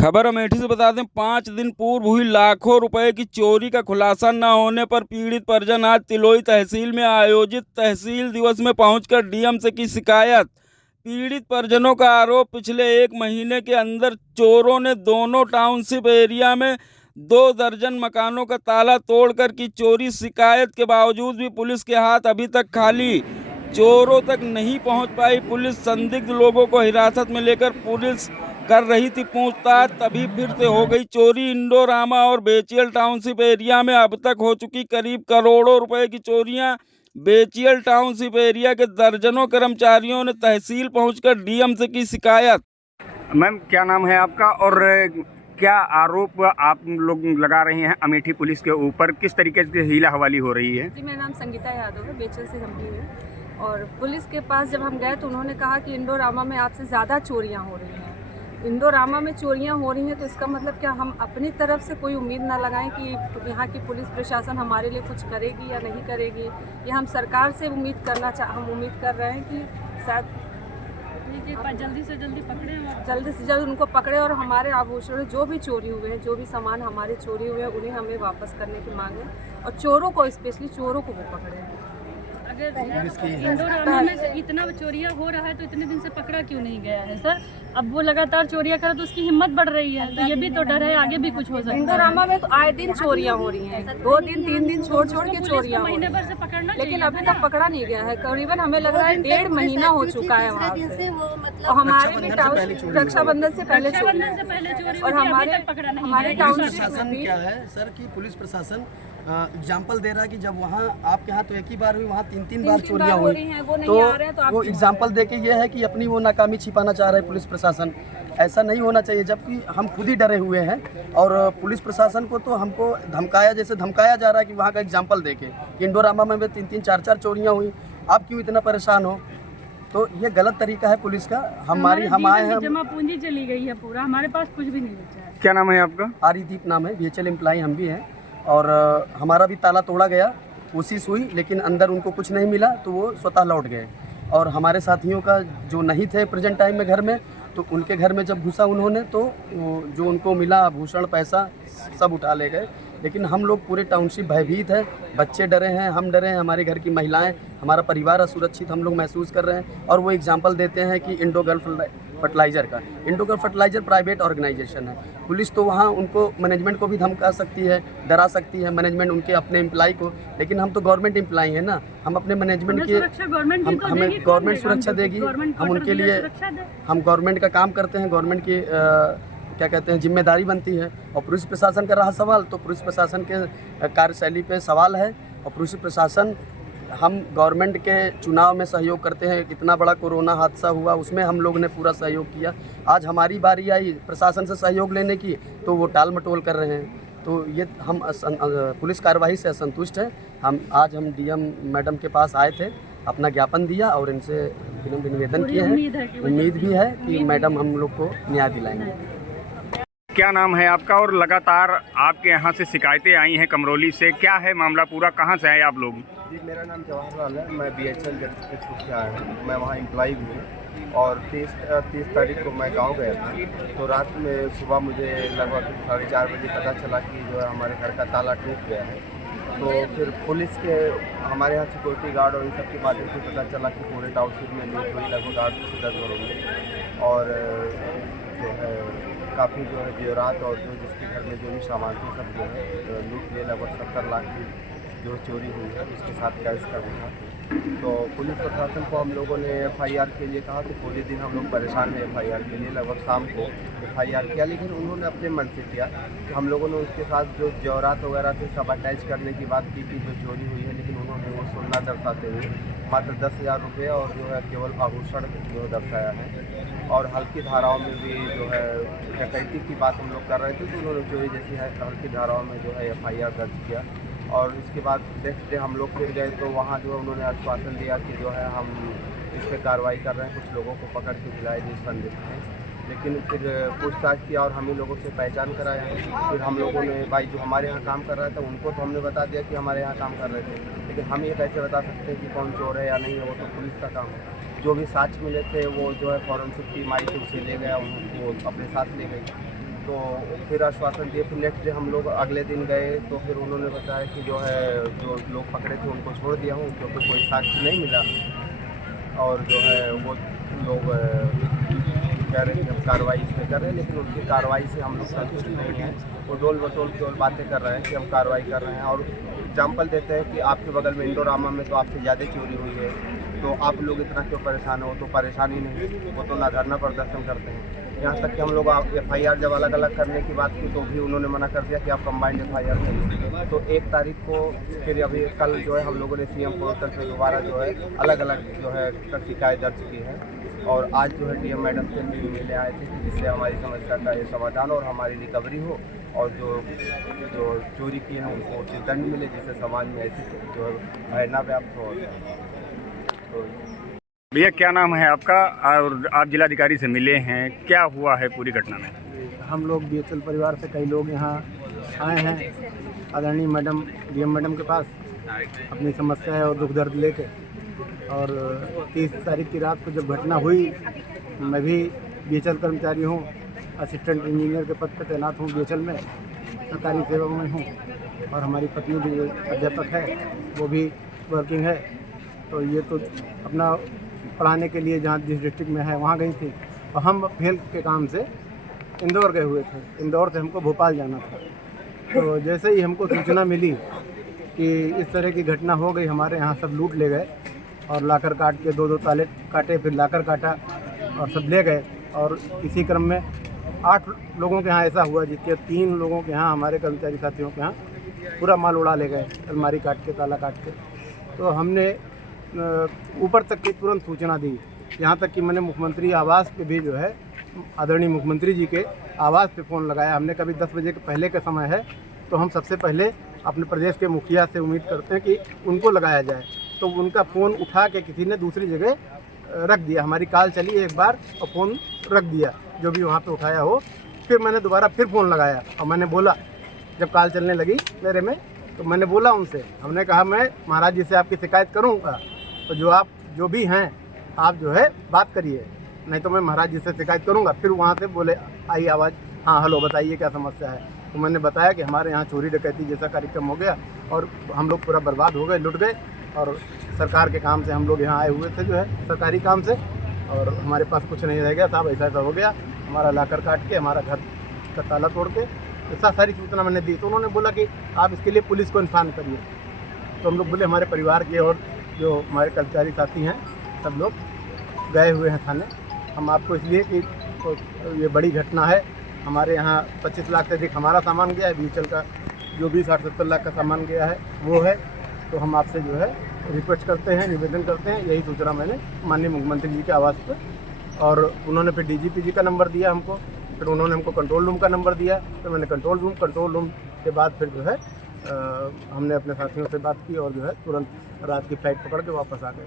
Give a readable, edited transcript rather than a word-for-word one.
खबर अमेठी से बता दें 5 दिन पूर्व हुई लाखों रुपए की चोरी का खुलासा न होने पर पीड़ित परिजन आज तिलोई तहसील में आयोजित तहसील दिवस में पहुंचकर डीएम से की शिकायत। पीड़ित परिजनों का आरोप पिछले 1 महीने के अंदर चोरों ने दोनों टाउनशिप एरिया में 2 दर्जन मकानों का ताला तोड़कर की चोरी। शिकायत के बावजूद भी पुलिस के हाथ अभी तक खाली, चोरों तक नहीं पहुंच पाई पुलिस। संदिग्ध लोगों को हिरासत में लेकर पुलिस कर रही थी पूछताछ, तभी फिर से हो गई चोरी। इंडोरामा और बेचियल टाउनशिप एरिया में अब तक हो चुकी करीब करोड़ों रुपए की चोरियां। बेचियल टाउनशिप एरिया के दर्जनों कर्मचारियों ने तहसील पहुंचकर डीएम से की शिकायत। मैम, क्या नाम है आपका और क्या आरोप आप लोग लगा रहे हैं अमेठी पुलिस के ऊपर? किस तरीके से हीला हवाली हो रही है? जी, मेरा नाम संगीता यादव है, बेचल से हम भी हैं। और पुलिस के पास जब हम गए तो उन्होंने कहा कि इंडोरामा में आपसे ज़्यादा चोरियां हो रही हैं। इंडोरामा में चोरियां हो रही हैं तो इसका मतलब क्या हम अपनी तरफ से कोई उम्मीद ना लगाएं कि यहाँ की पुलिस प्रशासन हमारे लिए कुछ करेगी या नहीं करेगी। या हम सरकार से हम उम्मीद कर रहे हैं कि शायद जल्दी से जल्दी पकड़े, जल्दी से जल्द उनको पकड़े और हमारे आभूषण जो भी चोरी हुए हैं, जो भी सामान हमारे चोरी हुए हैं, उन्हें हमें वापस करने की मांग है। और चोरों को, स्पेशली चोरों को वो पकड़े। अगर इंडोरामा में इतना चोरियां हो रहा है तो इतने दिन से पकड़ा क्यों नहीं गया है सर? अब वो लगातार चोरियां करे तो उसकी हिम्मत बढ़ रही है, तो ये भी तो डर है आगे भी कुछ हो सकता है। इंडोरामा में तो आए दिन चोरियां हो रही हैं, 2 दिन 3 दिन छोड़ के चोरियां हो रही महीने हैं, भर से पकड़ना, लेकिन अभी तक पकड़ा नहीं गया है। करीबन हमें लग रहा है 1.5 महीना हो चुका है वहाँ से। और हमारे भी टाउन रक्षाबंधन से पहले चोरी और हमारे टाउन प्रशासन क्या है सर कि पुलिस प्रशासन एग्जाम्पल दे रहा है कि जब वहाँ आपके यहाँ तो एक ही बार हुई, वहाँ 3 बार चोरियाँ हुई, तो वो एग्जाम्पल दे के ये है कि अपनी वो नाकामी छिपाना चाह रहे पुलिस प्रशासन। ऐसा नहीं होना चाहिए, जबकि हम खुद ही डरे हुए हैं। और पुलिस प्रशासन को तो हमको धमकाया जा रहा है कि वहाँ का एग्जाम्पल दे के इंडोरामा में 3 4 चोरियाँ हुई, आप क्यों इतना परेशान हो? तो ये गलत तरीका है पुलिस का। हम आए हैं, जमा पूंजी चली गई है पूरा, हमारे पास कुछ भी नहीं बचा है। क्या नाम है आपका? आरिदीप नाम है, बीएचएल एम्प्लॉई हम भी हैं। और हमारा भी ताला तोड़ा गया, कोशिश हुई, लेकिन अंदर उनको कुछ नहीं मिला तो वो स्वतः लौट गए। और हमारे साथियों का जो नहीं थे प्रेजेंट टाइम में घर में, तो उनके घर में जब घुसा उन्होंने तो जो उनको मिला आभूषण पैसा सब उठा ले गए। लेकिन हम लोग पूरे टाउनशिप भयभीत है, बच्चे डरे हैं, हम डरे हैं, हमारे घर की महिलाएं, हमारा परिवार असुरक्षित हम लोग महसूस कर रहे हैं। और वो एग्जाम्पल देते हैं कि Indo girl fertiliser private organisation है। पुलिस तो वहाँ उनको मैनेजमेंट को भी धमका सकती है, डरा सकती है मैनेजमेंट उनके अपने एम्प्लॉई को, लेकिन हम तो गवर्नमेंट एम्प्लॉई हैं ना। हम अपने मैनेजमेंट की हमें गवर्नमेंट सुरक्षा देगी, हम उनके लिए हम गवर्नमेंट का काम करते हैं, गवर्नमेंट की क्या कहते हैं जिम्मेदारी बनती है। और पुलिस प्रशासन का रहा सवाल, तो पुलिस प्रशासन के कार्यशैली पे सवाल है। और पुलिस प्रशासन, हम गवर्नमेंट के चुनाव में सहयोग करते हैं, इतना बड़ा कोरोना हादसा हुआ उसमें हम लोग ने पूरा सहयोग किया। आज हमारी बारी आई प्रशासन से सहयोग लेने की, तो वो टाल मटोल कर रहे हैं। तो ये हम पुलिस कार्रवाई से असंतुष्ट हैं। आज हम डीएम मैडम के पास आए थे, अपना ज्ञापन दिया और इनसे निवेदन किए हैं। उम्मीद भी है कि मैडम हम लोग को न्याय दिलाएंगे। क्या नाम है आपका और लगातार आपके यहाँ से शिकायतें आई हैं कमरौली से, क्या है मामला पूरा? कहाँ से आए आप लोग? जी, मेरा नाम जवाहरलाल है, मैं बीएचएल जगदीशपुर से आया हूँ। मैं वहाँ एम्प्लॉई भी हूँ। और 30 तारीख को मैं गांव गया था, तो रात में सुबह मुझे लगभग 4:30 बजे पता चला कि जो है हमारे घर का ताला टूट गया है। तो फिर पुलिस के, हमारे यहाँ सिक्योरिटी गार्ड और इन सब के माध्यम से पता चला कि पूरे टाउनशिप में लूट हुई, लगभग 8 से 10 घरों में। और जो है काफ़ी जो है जेवरात और जो जिसके घर में जो भी सामान थे सब जो है लूट लिए। लगभग 70 लाख की जो चोरी हुई है, उसके साथ कैश का भी था। तो पुलिस प्रशासन को हम लोगों ने एफआईआर के लिए कहा, तो पूरे दिन हम लोग परेशान हैं एफआईआर के लिए। लगभग शाम को एफआईआर किया, लेकिन उन्होंने अपने मन से किया कि हम लोगों ने उसके साथ जो जेवरात वगैरह थे सब अटैच करने की बात की थी जो चोरी हुई है, लेकिन उन्होंने वो सुनना दर्शाते हुए मात्र 10,000 रुपये और जो है केवल आभूषण जो दर्शाया है। और हल्की धाराओं में भी जो है डकैती की बात हम लोग कर रहे थे, तो उन्होंने चोरी जैसी है हल्की धाराओं में जो है एफआईआर दर्ज किया। और इसके बाद नेक्स्ट डे हम लोग फिर गए, तो वहाँ जो उन्होंने आश्वासन दिया कि जो है हम इस पर कार्रवाई कर रहे हैं, कुछ लोगों को पकड़ के दिलाए जिस संदिग्ध हैं। लेकिन फिर पूछताछ किया और हम ही लोगों से पहचान कराया। फिर हम लोगों ने, भाई जो हमारे यहाँ काम कर रहा था उनको तो हमने बता दिया कि हमारे यहाँ काम कर रहे थे, लेकिन हम ये कैसे बता सकते हैं कि कौन चोर है या नहीं है, वो तो पुलिस का काम है। जो भी साक्ष्य मिले थे वो जो है फॉरेंसिक टीम आई थी, उसे ले गया, उनको अपने साथ ले गई। तो फिर आश्वासन दिए। फिर नेक्स्ट डे हम लोग अगले दिन गए तो फिर उन्होंने बताया कि जो है जो लोग पकड़े थे उनको छोड़ दिया हूँ क्योंकि कोई साक्ष्य नहीं मिला, और जो है वो लोग कह रहे हैं कि हम कार्रवाई इस पर कर रहे हैं, लेकिन उनकी कार्रवाई से हम लोग संतुष्ट नहीं हैं। वो डोल बटोल केवल बातें कर रहे हैं कि हम कार्रवाई कर रहे हैं, और एग्जाम्पल देते हैं कि आपके बगल में इंडोरामा में तो आपसे ज़्यादा चोरी हुई है, तो आप लोग इतना क्यों परेशान हो? तो परेशानी नहीं, वो तो ना धरना प्रदर्शन करते हैं। यहाँ तक कि हम लोग FIR जब अलग अलग करने की बात की तो भी उन्होंने मना कर दिया कि आप कंबाइंड FIR करिए। तो 1 तारीख को फिर अभी कल जो है हम लोगों ने CM पोर्टल पर दोबारा जो है अलग अलग जो है शिकायत दर्ज की है, और आज जो है DM मैडम से मिलने आए थे कि जिससे हमारी समस्या का ये समाधान और हमारी रिकवरी हो, और जो चोरी की है उनको उचित दंड मिले, जिससे समाज में ऐसी जो है भय ना व्याप्त हो। तो भैया क्या नाम है आपका, और आप जिलाधिकारी से मिले हैं, क्या हुआ है पूरी घटना में? हम लोग BHL परिवार से कई लोग यहाँ आए हैं आदरणीय मैडम DM मैडम के पास अपनी समस्या है और दुख दर्द लेके। और 30 तारीख की रात को जब घटना हुई, मैं भी BHL कर्मचारी हूँ, असिस्टेंट इंजीनियर के पद पर तैनात हूँ BHL में, सरकारी सेवा में हूँ, और हमारी पत्नी भी अध्यापक है, वो भी वर्किंग है। तो ये तो अपना पढ़ाने के लिए जहाँ जिस डिस्ट्रिक्ट में है वहाँ गई थी, और हम हेल्थ के काम से इंदौर गए हुए थे। इंदौर से हमको भोपाल जाना था। तो जैसे ही हमको सूचना मिली कि इस तरह की घटना हो गई, हमारे यहाँ सब लूट ले गए और लाकर काट के 2-2 ताले काटे, फिर लाकर काटा और सब ले गए। और इसी क्रम में 8 लोगों के यहाँ ऐसा हुआ जिसके 3 लोगों के यहाँ, हमारे कर्मचारी साथियों के यहाँ पूरा माल उड़ा ले गए, अलमारी काट के, ताला काट के। तो हमने ऊपर तक की तुरंत सूचना दी, यहाँ तक कि मैंने मुख्यमंत्री आवास पे भी जो है आदरणीय मुख्यमंत्री जी के आवास पे फ़ोन लगाया। हमने कभी 10 बजे के पहले का समय है, तो हम सबसे पहले अपने प्रदेश के मुखिया से उम्मीद करते हैं कि उनको लगाया जाए। तो उनका फ़ोन उठा के किसी ने दूसरी जगह रख दिया। हमारी कॉल चली एक बार और फ़ोन रख दिया, जो भी वहाँ पे उठाया हो। फिर मैंने दोबारा फिर फ़ोन लगाया और मैंने बोला, जब कॉल चलने लगी मेरे में, तो मैंने बोला उनसे, हमने कहा मैं महाराज जी से आपकी शिकायत करूँगा, तो जो भी हैं आप जो है बात करिए, नहीं तो मैं महाराज जी से शिकायत करूँगा। फिर वहाँ से बोले आई आवाज़, हाँ हेलो बताइए क्या समस्या है। तो मैंने बताया कि हमारे यहाँ चोरी डकैती जैसा कार्यक्रम हो गया और हम लोग पूरा बर्बाद हो गए, लुट गए, और सरकार के काम से हम लोग यहाँ आए हुए थे, जो है सरकारी काम से, और हमारे पास कुछ नहीं रह गया साहब, ऐसा ऐसा हो गया, हमारा लाकर काट के, हमारा घर का ताला तोड़ के, ऐसा सारी सूचना मैंने दी। तो उन्होंने बोला कि आप इसके लिए पुलिस को इन्फॉर्म करिए। तो हम लोग बोले हमारे परिवार के और जो हमारे कर्मचारी साथी हैं सब लोग गए हुए हैं थाने। हम आपको इसलिए कि तो ये बड़ी घटना है, हमारे यहाँ 25 लाख से अधिक हमारा सामान गया है, BHL का जो भी 60-70 लाख का सामान गया है वो है। तो हम आपसे जो है रिक्वेस्ट करते हैं, निवेदन करते हैं, यही सूचना मैंने माननीय मुख्यमंत्री जी के आवास पर, और उन्होंने फिर DGP जी का नंबर दिया हमको, फिर उन्होंने हमको कंट्रोल रूम का नंबर दिया, तो मैंने कंट्रोल रूम के बाद फिर जो है हमने अपने साथियों से बात की और जो है तुरंत रात की फ्लाइट पकड़ के वापस आ गए।